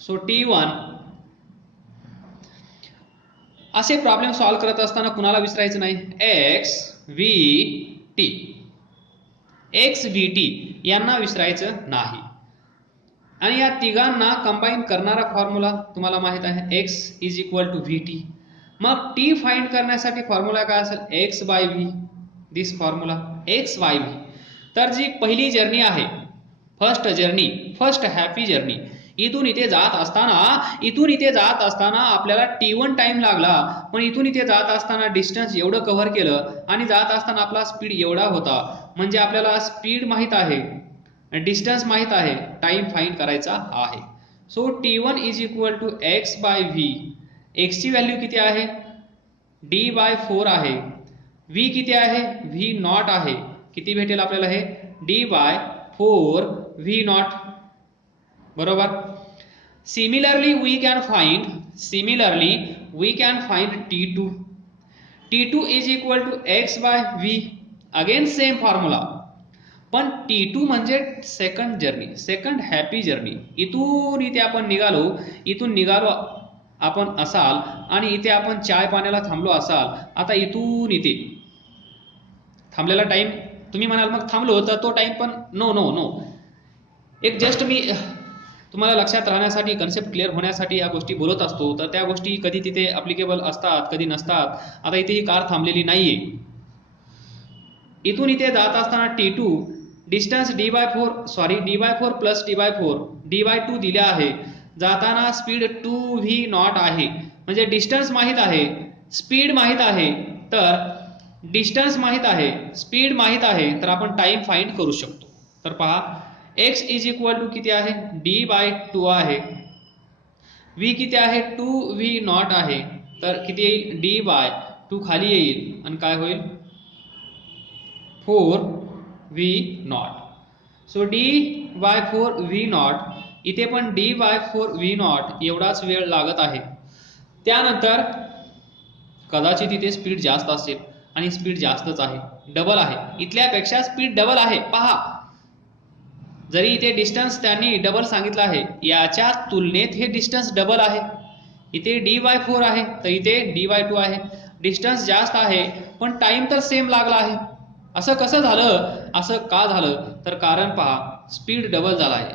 So T1 असे problem solve करत असताना कुणाला विसरायचं नाही, एक्स व्ही टी यांना विसरायचं नाही. आणि या तिघांना कंबाईन करणारा फॉर्म्युला तुम्हाला माहित आहे, X is equal to V T. मग टी फाइंड करण्यासाठी फॉर्म्युला काय असेल, X by V. This formula X by V. तर जी पहिली जर्नी आहे, फर्स्ट हॅपी जर्नी, इथून इथे जात असताना आपल्याला T1 टाइम लागला, पण इथून इथे जात असताना डिस्टन्स एवढं कव्हर केलं आणि जात असताना आपला स्पीड एवढा होता. म्हणजे आपल्याला स्पीड माहित आहे, डिस्टन्स माहित आहे, टाइम फाइंड करायचा आहे. So T1 is equal to X by V. X ची व्हॅल्यू किती आहे, D/4 आहे. व्ही किती आहे, व्ही नॉट आहे. किती भेटेल आपल्याला हे, D/4 व्ही नॉट. बरोबर. Similarly we can find T2. T2 is equal to X by V. Again same formula, पण T2 म्हणजे सेकंड हॅपी जर्नी. इथून इथे आपण निघालो आपण असाल आणि इथे आपण चाय पाण्याला थांबलो असाल. आता इथून इथे थांबलेला टाइम तुम्ही म्हणाल मग थांबलो तर तो टाइम पण नो. एक जस्ट मी तुम्हाला लक्षात राहण्यासाठी, कन्सेप्ट क्लिअर होण्यासाठी या गोष्टी बोलत असतो. तर त्या गोष्टी कधी तिथे अप्लिकेबल असतात, कधी नसतात. आता इथे ही कार थांबलेली नाहीये. इथून इथे जात असताना T2 distance D/4 plus D/2 दिले आहे. जाताना स्पीड 2v नॉट आहे. म्हणजे डिस्टन्स माहित आहे, स्पीड माहित आहे. तर डिस्टन्स माहित आहे, स्पीड माहित आहे, तर आपण टाइम फाइंड करू शकतो. तर पहा, x इज इक्वल टू किती आहे, D/2 आहे. v किती आहे, 2v नॉट आहे. तर किती येईल, D/2 खाली येईल आणि काय होईल, 4v not. So D/4v not. इथे पण D/4v नॉट एवढाच वेळ लागत आहे. त्यानंतर कदाचित इथे स्पीड जास्त असेल आणि स्पीड जास्तच आहे, डबल आहे. इथल्यापेक्षा स्पीड डबल आहे. पहा, जरी इथे डिस्टन्स त्यांनी डबल सांगितलं आहे, याच्या तुलनेत हे डिस्टन्स डबल आहे. इथे D/4 आहे तर इथे D/2 आहे. डिस्टन्स जास्त आहे पण टाइम तर सेम लागला आहे. असं कसं झालं, असं का झालं, तर कारण पहा, स्पीड डबल झाला आहे.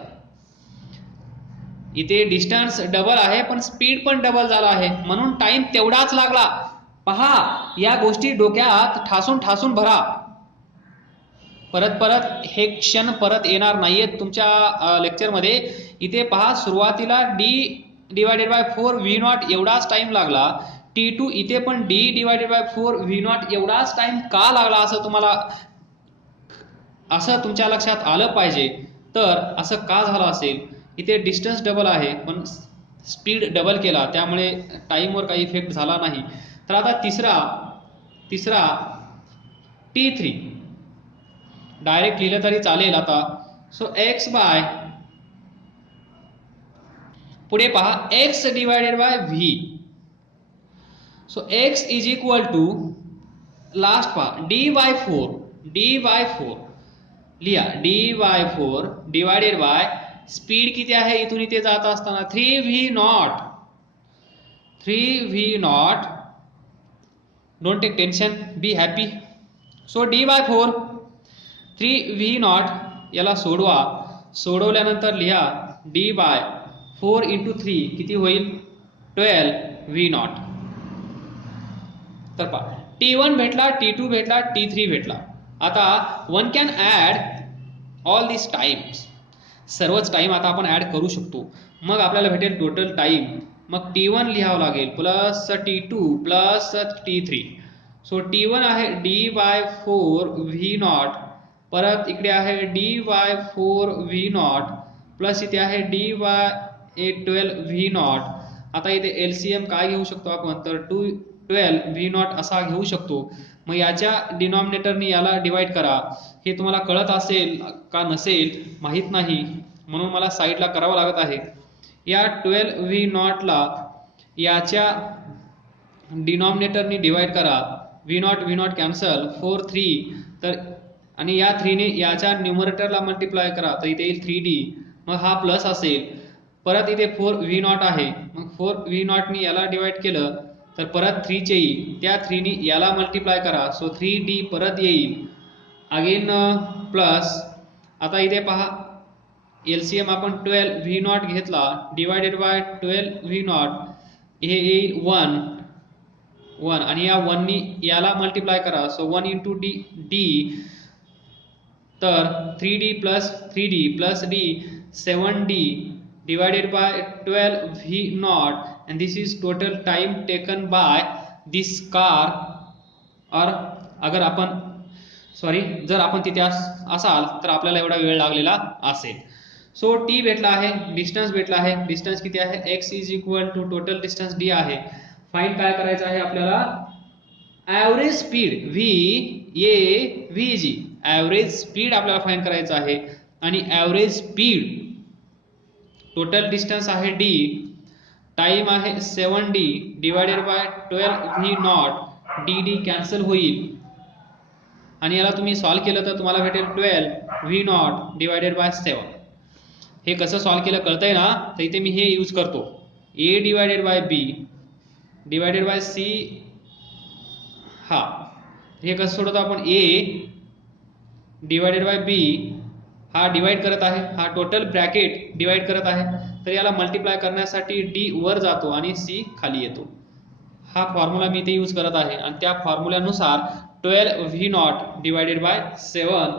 इथे डिस्टन्स डबल आहे पण स्पीड पण डबल झाला आहे, म्हणून टाइम तेवढाच लागला. पहा, या गोष्टी डोक्यात ठासून भरा. परत हे क्षण परत येणार नाहीयेत तुमच्या लेक्चरमध्ये. इथे पहा, सुरुवातीला D/4 व्ही नॉट एवढाच टाइम लागला. T2 इथे पण D/4 व्ही नॉट एवढाच टाइम का लागला, असं तुमच्या लक्षात आलं पाहिजे. तर असं का झालं असेल, इथे डिस्टन्स डबल आहे पण स्पीड डबल केला, त्यामुळे टाइमवर काही इफेक्ट झाला नाही. तर आता तिसरा T3 डायरेक्ट लिहिलं तरी चालेल आता. सो एक्स बाय, पुढे पहा, X divided by V. So X is equal to, last पहा, D/4 लिहा, D/4 डिवायडेड बाय स्पीड किती आहे इथून इथे जात असताना, 3v not. Don't take tension, be happy. So D/4 3v not, याला सोडवल्यानंतर लिहा D/4 इंटू 3 किती होईल, 12v नॉट. तर पहा, T1 भेटला, T2 भेटला, T3 भेटला. आता one can add all this times. सर्वच टाइम आता आपण ऍड करू शकतो. मग आपल्याला भेटेल टोटल टाइम. मग T1 लिहावं लागेल plus T2 plus T3. So T1 आहे D/4 व्ही नॉट, परत इकडे आहे D/4v नॉट, प्लस इथे आहे D/12v नॉट. आता इथे LCM काय घेऊ शकतो आपण, तर 12v नॉट असा घेऊ शकतो. मग याच्या डिनॉमिनेटरनी याला डिवाइड करा. हे तुम्हाला कळत असेल का नसेल माहित नाही, म्हणून मला साईडला करावं लागत आहे. या 12v नॉटला याच्या डिनॉमिनेटरनी डिवाइड करा. v नॉट कॅन्सल, 4 3, तर आणि या 3 ने याच्या न्यूमरेटरला मल्टिप्लाय करा, तर इथे येईल 3d. मग हा प्लस असेल, परत इथे 4v0 आहे, मग 4v0 नी याला डिवाइड केलं तर परत 3 चे येईल, त्या 3 नी याला मल्टिप्लाय करा, सो 3d परत येईल, अगेन प्लस. आता इथे पहा LCM आपण 12v0 घेतला डिवायडेड बाय 12v0, हे येईल 1 आणि या 1 नी याला मल्टिप्लाय करा, सो 1 इंटू d, तर 3d plus d 7d divided by 12v0, and this is total time taken by this car. और अगर आपण जर आपण तिथे असाल तर आपल्याला एवढा वेळ लागलेला असेल. सो t भेटला आहे, डिस्टन्स भेटला आहे, डिस्टन्स किती आहे, x is equal to total distance d आहे. फाइंड काय करायचं आहे आपल्याला, average speed v a vg, average speed आपल्याला फाइंड करायचं आहे. आणि ॲव्हरेज स्पीड, टोटल डिस्टन्स आहे d, टाइम आहे 7d divided by 12v0, dd cancel होईल आणि याला तुम्ही सॉल्व केलं तर तुम्हाला भेटेल 12v0 डिवायडेड बाय 7. हे कसं सॉल्व केलं कळतंय ना, तर इथे मी हे यूज करतो, a divided by b divided by c. हा हे कसं सोडवतो आपण, a डिवायडेड बाय b, हा डिवाइड करत आहे, हा टोटल ब्रॅकेट डिवाइड करत आहे, तर याला मल्टिप्लाय करण्यासाठी d वर जातो आणि c खाली येतो. हा फॉर्म्युला मी इथे यूज करत आहे आणि त्या फॉर्म्युल्यानुसार 12v0 डिवायडेड बाय 7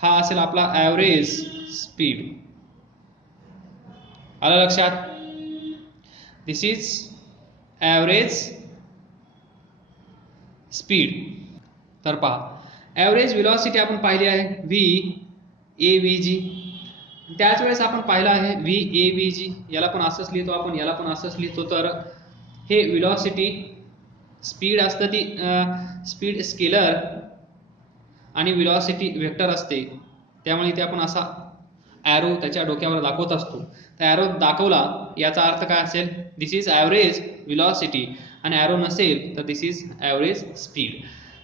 हा असेल आपला ॲव्हरेज स्पीड. आलं लक्षात, दिस इज ॲव्हरेज स्पीड. तर पहा ॲव्हरेज व्हेलॉसिटी आपण पाहिली आहे v a vg, त्याच वेळेस आपण पाहिलं आहे v a vg, याला पण असंच लिहितो आपण, याला पण असंच लिहितो. तर हे व्हेलॉसिटी स्पीड असतं, ती स्पीड स्केलर आणि व्हेलॉसिटी वेक्टर असते, त्यामुळे इथे आपण असा ॲरो त्याच्या डोक्यावर दाखवत असतो. तर ॲरो दाखवला याचा अर्थ काय असेल, दिस इज ॲव्हरेज व्हेलॉसिटी, आणि ॲरो नसेल तर दिस इज ॲव्हरेज स्पीड.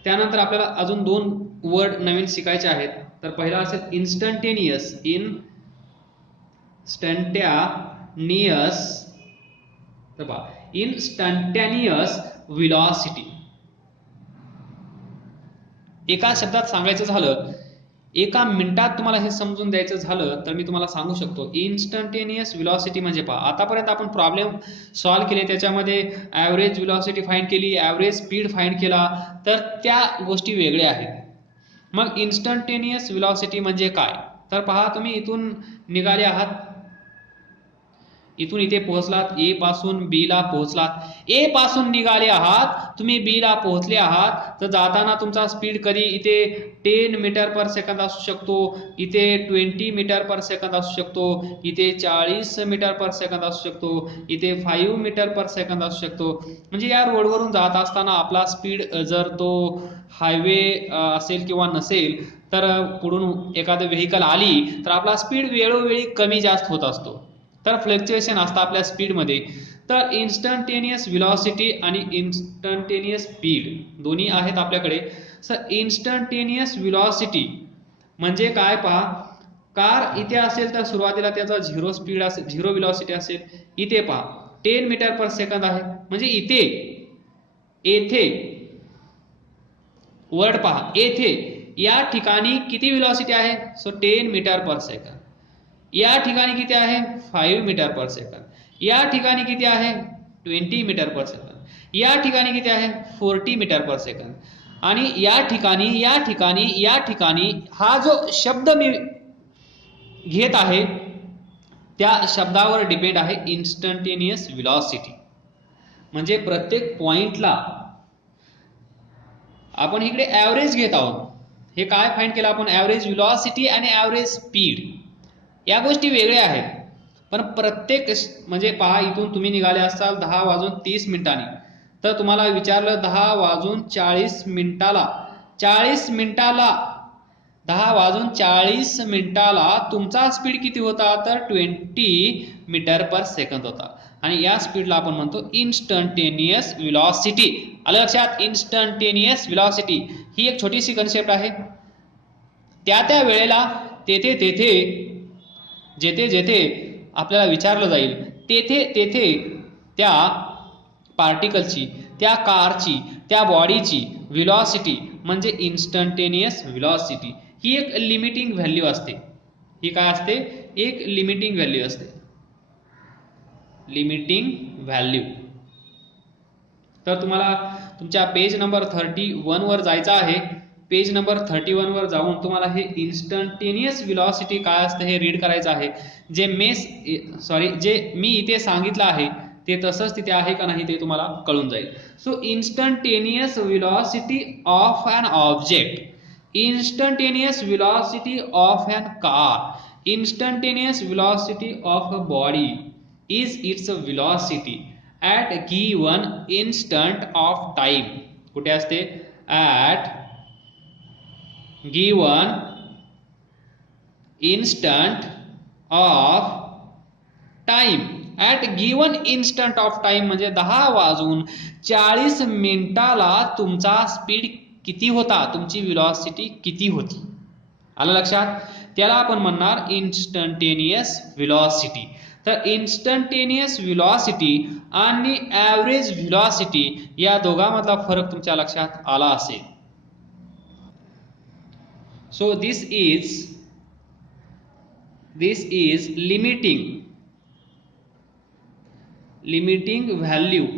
त्यानंतर आपल्याला अजून 2 वर्ड नवीन शिकायचे आहेत. तर पहिला असेल इन्स्टंटेनियस, तर पहा इन्स्टंटेनियस व्हेलॉसिटी. एका शब्दात सांगायचं झालं, एका मिनिटात तुम्हाला हे समजून द्यायचं झालं तर मी तुम्हाला सांगू शकतो इन्स्टंटेनियस व्हेलॉसिटी म्हणजे पहा, आतापर्यंत आपण प्रॉब्लेम सॉल्व्ह केले, त्याच्यामध्ये ॲव्हरेज व्हेलॉसिटी फाइंड केली, ॲव्हरेज स्पीड फाइंड केला, तर त्या गोष्टी वेगळ्या आहेत. मग इन्स्टंटेनियस व्हेलॉसिटी म्हणजे काय, तर पहा तुम्ही इथून निघाले आहात, इथून इथे पोहोचलात, ए पासून बी ला पोहोचलात, ए पासून निघाले आहात तुम्ही बी ला पोहोचले आहात, तर जाताना तुमचा स्पीड कधी इथे 10 मीटर पर सेकंद असू शकतो, इथे 20 मीटर पर सेकंद असू शकतो, इथे 40 मीटर पर सेकंद असू शकतो, इथे 5 मीटर पर सेकंद असू शकतो. म्हणजे या रोडवरून जात असताना आपला स्पीड जर तो हायवे असेल किंवा नसेल, तर पुढून एखादं व्हेकल आली तर आपला स्पीड वेळोवेळी कमी जास्त होत असतो, तर फ्लक्च्युएशन असतं आपल्या स्पीडमध्ये. तर इन्स्टंटेनियस व्हेलॉसिटी आणि इन्स्टंटेनियस स्पीड दोन्ही आहेत आपल्याकडे. सर इन्स्टंटेनियस व्हेलॉसिटी म्हणजे काय पहा, कार इथे असेल तर सुरुवातीला त्याचा झिरो स्पीड असेल, झिरो व्हेलॉसिटी असेल. इथे पहा 10 मीटर पर सेकंद आहे, म्हणजे इथे येथे वर्ड पहा, येथे या ठिकाणी किती व्हेलॉसिटी आहे, सो 10 मीटर पर सेकंद. या ठिकाणी किती आहे, 5 मीटर पर सेकंद. या ठिकाणी किती आहे, 20 मीटर पर सेकंद. या ठिकाणी किती आहे, 40 मीटर पर सेकंद. आणि या ठिकाणी हा जो शब्द मी घेत आहे त्या शब्दावर डिपेंड आहे इन्स्टंटेनियस व्हेलॉसिटी. म्हणजे प्रत्येक पॉइंटला आपण इकडे ॲव्हरेज घेत आहोत. हे काय फाइंड केलं आपण, ॲव्हरेज व्हेलॉसिटी आणि ॲव्हरेज स्पीड, या गोष्टी वेगळ्या आहेत. पण प्रत्येक म्हणजे पहा, इथून तुम्ही निघाले असाल 10:30 तर तुम्हाला विचारलं 10:40 मिनिटाला 10:40 तुमचा स्पीड किती होता, तर 20 मीटर पर सेकंद होता. आणि या स्पीडला आपण म्हणतो इन्स्टंटेनियस व्हेलॉसिटी. आलं लक्षात, इन्स्टंटेनियस व्हेलॉसिटी ही एक छोटीशी कन्सेप्ट आहे. त्या वेळेला जेथे जेथे आपल्याला विचारलं जाईल तेथे तेथे त्या पार्टिकलची, त्या कारची, त्या बॉडीची व्हेलॉसिटी म्हणजे इन्स्टंटेनियस व्हेलॉसिटी ही एक लिमिटिंग व्हॅल्यू असते. ही काय असते? एक लिमिटिंग व्हॅल्यू असते. Limiting value. तर तुम्हाला तुमच्या पेज नंबर 31 वर जायचं आहे. पेज नंबर 31 वर जाऊन तुम्हाला हे इन्स्टंटेनियस व्हेलॉसिटी काय असते हे रीड करायचं आहे. जे मी इथे सांगितलं आहे ते तसंच तिथे आहे का नाही ते तुम्हाला कळून जाईल. So instantaneous velocity of an object, instantaneous velocity of an car, instantaneous velocity of a body is its velocity at given instant of time. कुठे असते? at given instant of time. at given instant of time म्हणजे 10:40 तुमचा speed किती होता, तुमची velocity किती होती. आलं लक्षात? त्याला आपण म्हणणार इन्स्टंटेनियस व्हेलॉसिटी. तर इन्स्टंटेनियस व्हेलॉसिटी आणि ॲव्हरेज व्हेलॉसिटी या दोघांमधला फरक तुमच्या लक्षात आला असेल. So this is limiting value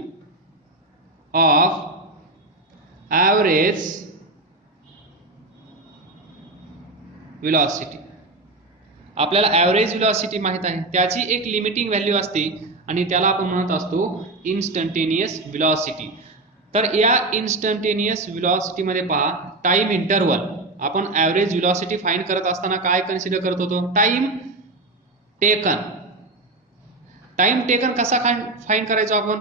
of average velocity. आपल्याला ॲव्हरेज व्हेलॉसिटी माहित आहे, त्याची एक लिमिटिंग व्हॅल्यू असते आणि त्याला आपण म्हणत असतो इन्स्टंटेनियस व्हेलॉसिटी. तर या इन्स्टंटेनियस व्हेलॉसिटी मध्ये पहा टाइम इंटरवल. आपण ॲव्हरेज व्हेलॉसिटी फाइंड करत असताना काय कन्सिडर करत होतो? Time taken. टाइम टेकन कसा फाइंड करायचो आपण?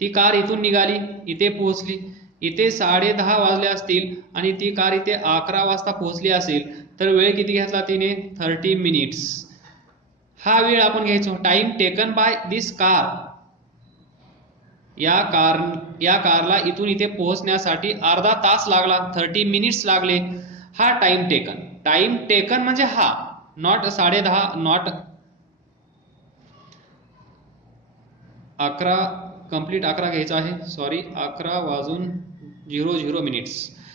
ती कार इथून निघाली, इथे पोहोचली, इथे 10:30 वाजले असतील आणि ती कार इथे 11 वाजता पोहोचली असेल तर वेळ किती घेतला तिने? 30 मिनिट्स. हा वेळ आपण घ्यायचो. Time taken by this car. या कारला इथून इथे पोहोचण्यासाठी अर्धा तास लागला, 30 मिनिट्स लागले. हा टाइम टेकन. टाइम टेकन म्हणजे हा, नॉट 10:30, नॉट 11 कंप्लीट 11 घ्यायचा आहे, सॉरी 11:00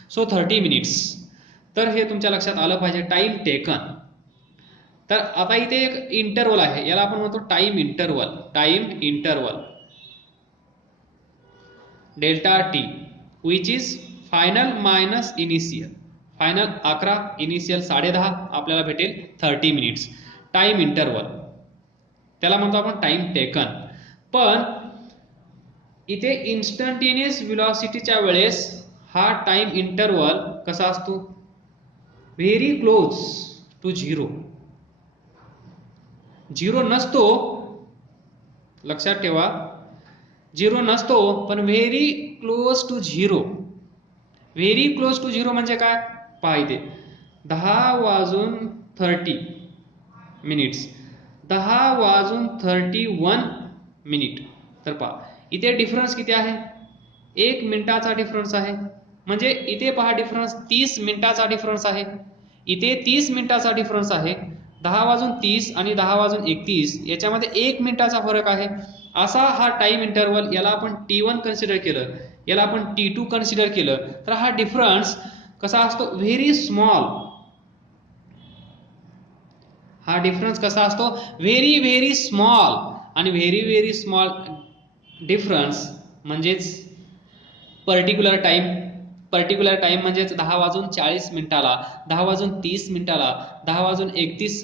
सो 30 मिनिट्स. तर हे तुमच्या लक्षात आलं पाहिजे टाइम टेकन. तर आता इथे एक इंटरवल आहे, याला आपण म्हणतो time interval. Time interval delta T which is final minus initial. Final 11, initial 10:30, आपल्याला भेटेल 30 मिनिट्स. टाइम इंटरवल त्याला म्हणतो आपण टाइम टेकन. पण इथे इन्स्टंटेनियस व्हेलॉसिटीच्या वेळेस हा टाइम इंटरवल कसा असतो? Very close to zero. Zero नसतो, लक्षात ठेवा, झिरो नसतो पण very close to zero. Very close to zero म्हणजे काय? पहा इथे 10:30 10:31 तर पहा इथे डिफरन्स किती आहे? 1 मिनिटाचा डिफरन्स आहे. म्हणजे इथे पहा डिफरन्स 30 मिनिटाचा डिफरन्स आहे, इथे 30 मिनिटाचा डिफरन्स आहे. 10:30 आणि 10:31 याच्यामध्ये 1 मिनिटाचा फरक आहे. असा हा टाइम इंटरवल, याला आपण T1 कन्सिडर केलं, याला आपण T2 कन्सिडर केलं तर हा डिफरन्स कसा असतो? Very small. हा डिफरन्स कसा असतो? Very very small. आणि व्हेरी स्मॉल डिफरन्स म्हणजेच पर्टिक्युलर टाइम. पर्टिक्युलर टाइम म्हणजेच 10:40, 10:30, 10:31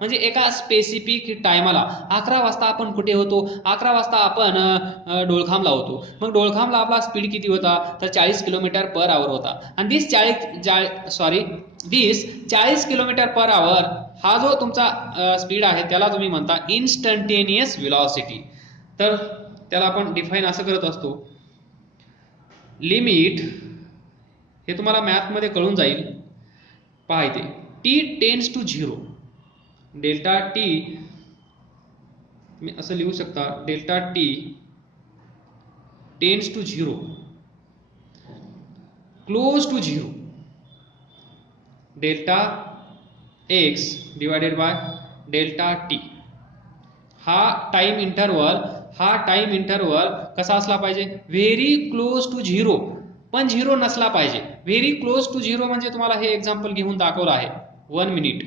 म्हणजे एका स्पेसिफिक टायमाला. 11 वाजता आपण कुठे होतो? 11 वाजता आपण डोळखामला होतो. मग डोळखामला आपला स्पीड किती होता? तर 40 km/h होता. आणि दिस 40 km/h हा जो तुमचा स्पीड आहे त्याला तुम्ही म्हणता इन्स्टंटेनियस व्हेलॉसिटी. तर त्याला आपण डिफाईन असं करत असतो, लिमिट, हे तुम्हाला मॅथ मध्ये कळून जाईल. पहा इथे T tends to zero. Delta T मी असं लिहू शकता, delta T tends to zero, close to zero, delta X divided by delta T. हा टाइम इंटरवल कसा असला पाहिजे, व्हेरी क्लोज टू झिरो, पण झिरो नसला पाहिजे. व्हेरी क्लोज टू झिरो म्हणजे तुम्हाला हे एक्झाम्पल घेऊन दाखवलं आहे 1 मिनिट.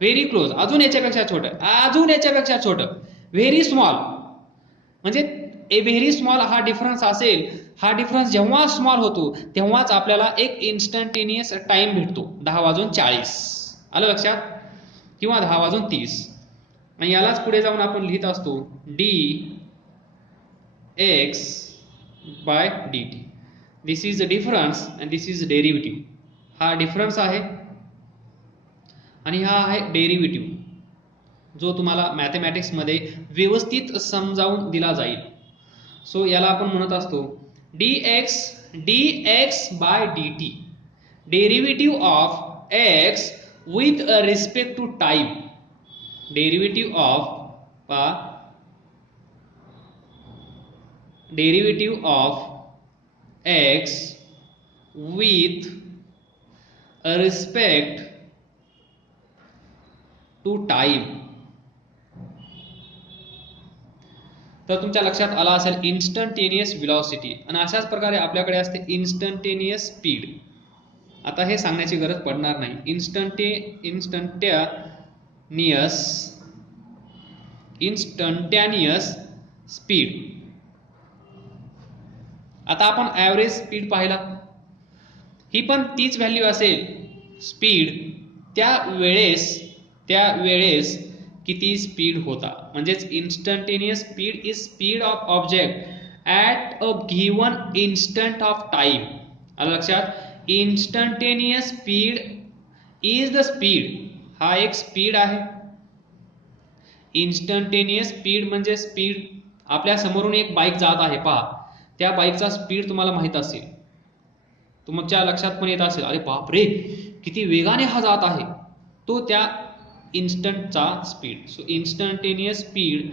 व्हेरी क्लोज अजून याच्यापेक्षा छोटं, व्हेरी स्मॉल म्हणजे ए व्हेरी स्मॉल हा डिफरन्स असेल. हा डिफरन्स जेव्हा स्मॉल होतो तेव्हाच आपल्याला एक इन्स्टंटेनियस टाइम भेटतो 10:40. आलं लक्षात, किंवा 10:30. आणि यालाच पुढे जाऊन आपण लिहित असतो dx/dt. This is the difference and this is derivative. हा डिफरन्स आहे आणि हा आहे डेरिव्हेटिव्ह, जो तुम्हाला मॅथमॅटिक्स मध्ये व्यवस्थित समजावून दिला जाईल. सो याला आपण म्हणत असतो dx/dt, derivative of x with respect to time. Derivative of x with respect to time. तर तुमच्या लक्षात आला असेल इन्स्टंटेनियस व्हेलॉसिटी, आणि अशाच प्रकारे आपल्याकडे असते इन्स्टंटेनियस स्पीड. आता हे सांगण्याची गरज पडणार नाही. इन्स्टंटॅनियस स्पीड. आता आपण ॲव्हरेज स्पीड पाहिला, ही पण तीच व्हॅल्यू असेल स्पीड त्या वेळेस किती स्पीड होता. म्हणजेच instantaneous speed is speed of object at a given instant of time. आलं लक्षात, instantaneous speed is the speed, हा एक स्पीड आहे. इन्स्टंटेनियस स्पीड म्हणजे स्पीड. आपल्या समोरून एक बाईक जात आहे पहा, त्या बाईकचा स्पीड तुम्हाला माहित असेल, तुमच्या लक्षात पण येत असेल, अरे बापरे किती वेगाने हा जात आहे, तो त्या इन्स्टंटचा स्पीड. So instantaneous speed.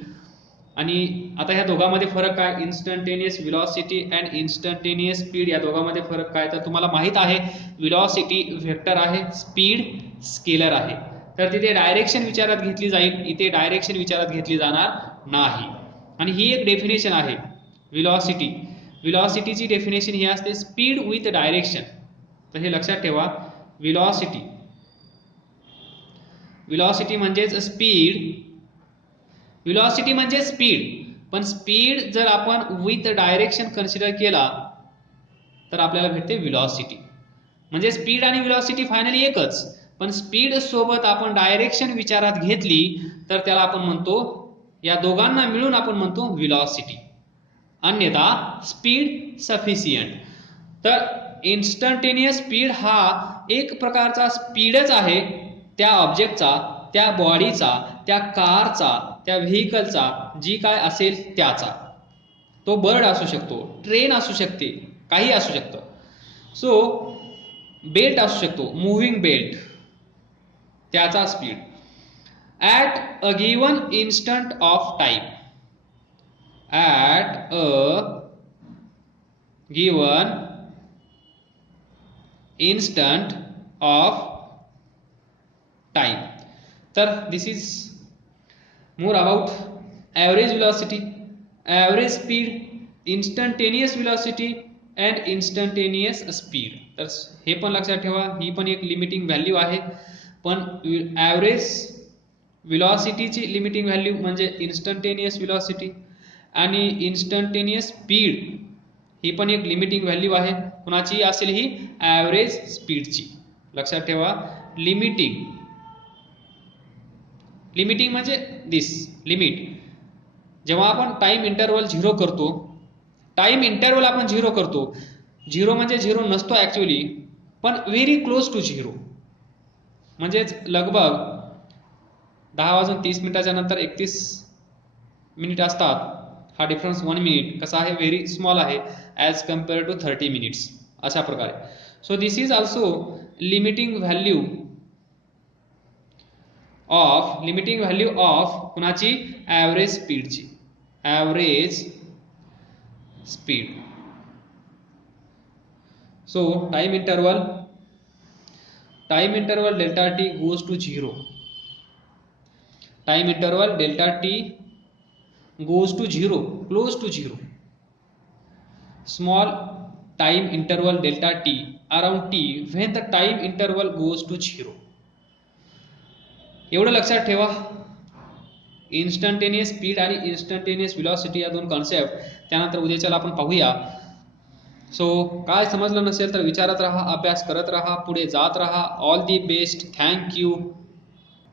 आणि आता ह्या दोघांमध्ये फरक काय, instantaneous velocity and instantaneous speed, या दोघांमध्ये फरक काय, तर तुम्हाला माहित आहे व्हेलॉसिटी व्हेक्टर आहे, स्पीड स्केलर आहे. तर तिथे डायरेक्शन विचारात घेतली जाईल, इथे डायरेक्शन विचारात घेतली जाणार नाही. आणि ही एक डेफिनेशन आहे व्हेलॉसिटीची डेफिनेशन ही असते स्पीड विथ डायरेक्शन. तर हे लक्षात ठेवा, व्हेलॉसिटी म्हणजेच स्पीड, पण स्पीड जर आपण विथ डायरेक्शन कन्सिडर केला तर आपल्याला भेटते व्हेलॉसिटी. म्हणजे स्पीड आणि व्हेलॉसिटी फायनली एकच, पण स्पीड सोबत आपण डायरेक्शन विचारात घेतली तर त्याला आपण म्हणतो, या दोघांना मिळून आपण म्हणतो व्हेलॉसिटी, अन्यथा स्पीड सफिशियंट. तर इन्स्टंटेनियस स्पीड हा एक प्रकारचा स्पीडच आहे त्या ऑब्जेक्टचा, त्या बॉडीचा, त्या कारचा, त्या व्हेकलचा, जी काय असेल त्याचा. तो बर्ड असू शकतो, ट्रेन असू शकते, काही असू शकतं. सो बेल्ट असू शकतो, मुव्हिंग बेल्ट, त्याचा speed at a given instant of time. At a given instant of time. तर this is more about average velocity, average speed, instantaneous velocity and instantaneous speed. तर हे पण लक्षात ठेवा, ही पण एक लिमिटिंग व्हॅल्यू आहे. पण ॲव्हरेज व्हेलॉसिटीची लिमिटिंग व्हॅल्यू म्हणजे इन्स्टंटेनियस व्हेलॉसिटी, आणि इन्स्टंटेनियस स्पीड ही पण एक लिमिटिंग व्हॅल्यू आहे. कुणाची असेल ही, ॲव्हरेज स्पीडची. लक्षात ठेवा, लिमिटिंग म्हणजे दिस लिमिट. जेव्हा आपण टाइम इंटरवल झिरो करतो, झिरो म्हणजे झिरो नसतो ऍक्च्युअली, पण व्हेरी क्लोज टू झिरो, म्हणजेच लगभग 10:30 नंतर 31 मिनिट असतात. हा डिफरन्स 1 मिनिट कसा आहे, व्हेरी स्मॉल आहे ॲज कम्पेअर टू 30 मिनिट्स, अशा प्रकारे. So this is also limiting value of कुणाची, ॲव्हरेज स्पीडची, average speed. So time interval delta T goes to zero. Time interval delta T goes to 0, close to 0. Small time interval delta t around t when the time interval goes to 0. एवढं लक्षात ठेवा. Instantaneous speed आणि instantaneous velocity या दोन concept त्यानंतर उद्याच्याला आपण पाहूया. So काय समजलं नसेल तर विचारत राहा, अभ्यास करत राहा, पुढे जात राहा. All the best. Thank you.